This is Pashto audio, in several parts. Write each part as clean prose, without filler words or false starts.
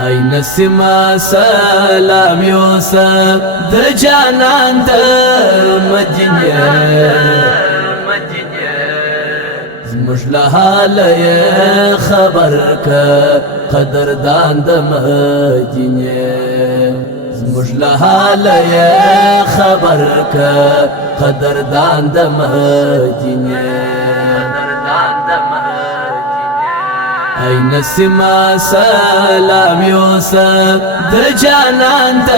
أين سما سلام يوسف د جانان د مدینه زموږ له حاله خبر که قدردان د مدینه زموږ له حاله خبر که قدردان د مدینه أين سما سلام يوسف د جانان د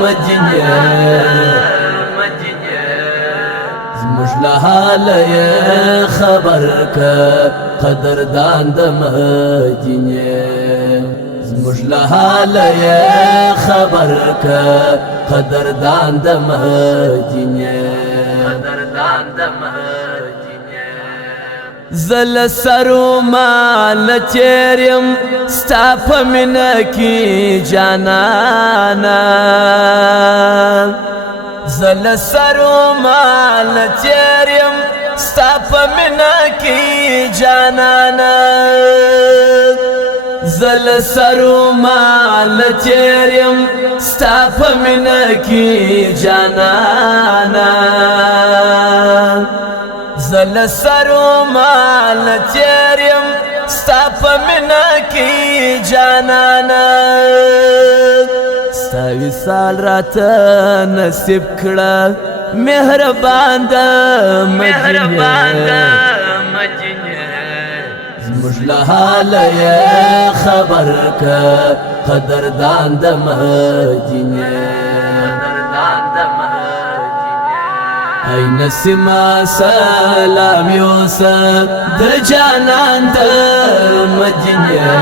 مدینه زموږ له حاله خبر که قدردان د مدینه زموږ له حاله خبر که قدردان د مدینه زل سرو مال تیریم ستا په مینه کې جانانا زل سرو مال تیریم ستا په مینه کې جانانا زل سرو مال تیریم ستا په مینه کې جانانا زل سرو مال تیریم ستا په مینه کې جانانا ستا وصال راته نصیب کړه مهربان د مدینه زموږ له حاله خبر که قدردان د مدینه أين سما سلام يوسف د جانان د مدینه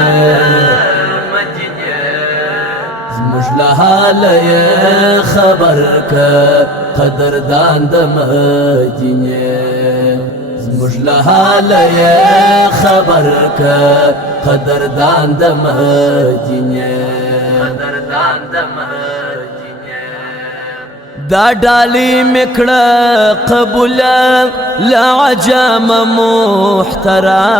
زموږ له حاله خبر که قدردان د مدینه زموږ له حاله خبر که قدردان د مدینه دا ډالی مکړه قبول لعجم محترمه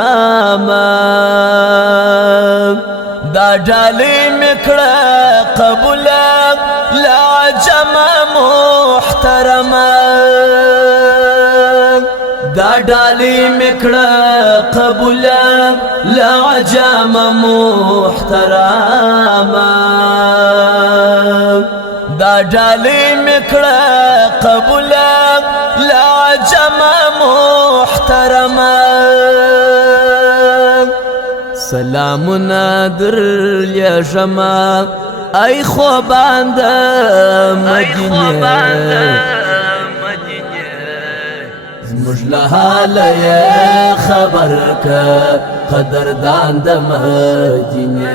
دا ډالی مکړه قبول لعجم محترمه دا ډالی مکړه قبول لعجم محترمه دا ډالی مکړه قبول لعجم محترمه سلامنا در لیژما ای خوبان د مدینه زموږ له حاله خبر که قدردان د مدینه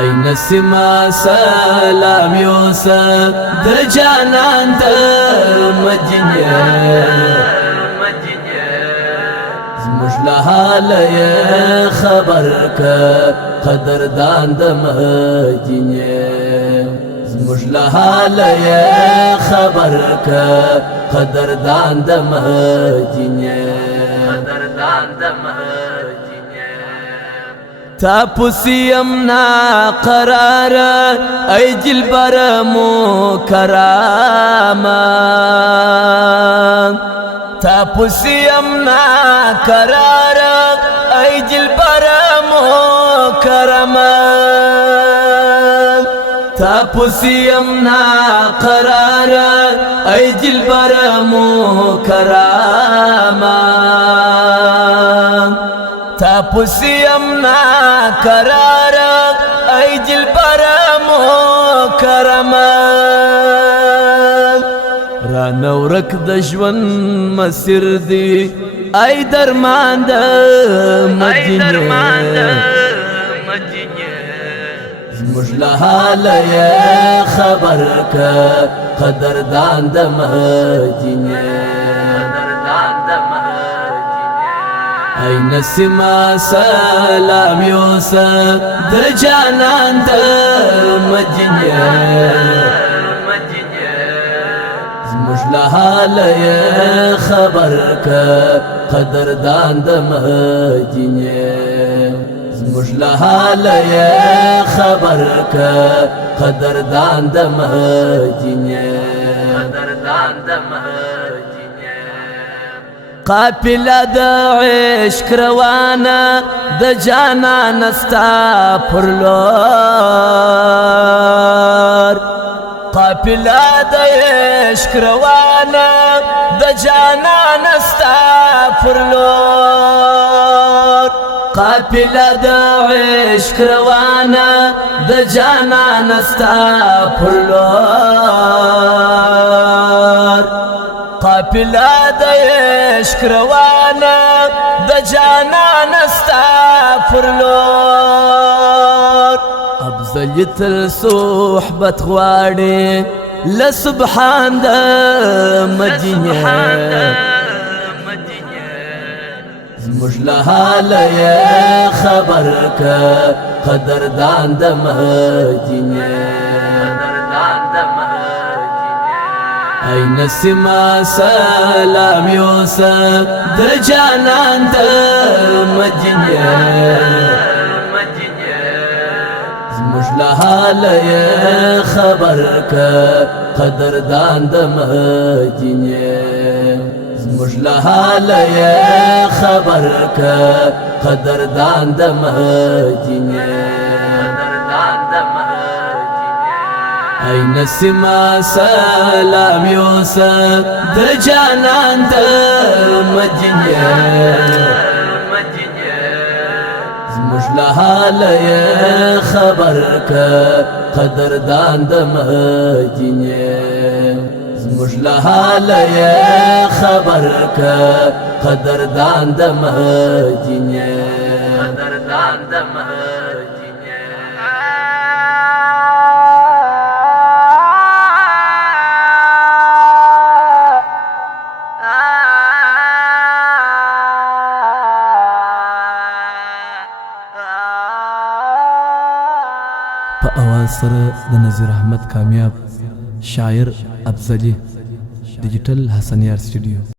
أين سما سلام يوسف د جانان د مدینه زموږ له حاله خبر که قدردان د مدینه زموږ له حاله خبر که قدردان د مدینه تاپسیم نا قرار ای دلبر مکرما تاپسیم نا قرار ای دلبر مکرما تاپسیم نا قرار ای دلبر مکرما تاپسیم نا قرار ای دلبر مکرمه رانه ورک د ژوند مسیر دی ای درمان د مدینه زموږ له حاله خبر که قدردان د مدینه أين سما سلام يوسف د جانان د مدینه زموږ زموږ له حاله یې خبر که قدردان د مدینې زموږ له حاله یې خبر که قدردان د مدینې قافله د عشق روانه د جانان ستا پر لور قافله د عشق روانه د جانان ستا پر لور قافله د عشق روانه د جانان ستا پر لور قافله د عشق روانه د جانان ستا پر لور افضل تل صحبت غواړي له سبحان د مدینې زموږ له حاله یې خبر که قدردان د مدینې ای نسیما سلام یوسف د جانان د مدینې زموږ له حاله یې خبر که قدردان د مدینې زموږ له حاله یې خبر که قدردان د مدینې ای نسیما سلام یوسف د جانان د مدینې زموږ له حاله یې خبر که قدردان د مدینې زموږ له حاله یې خبر که قدردان د مدینې په اواز سره د نذیر احمد کامیاب شاعر افضلی ډیجیټل حسنیار سټوډیو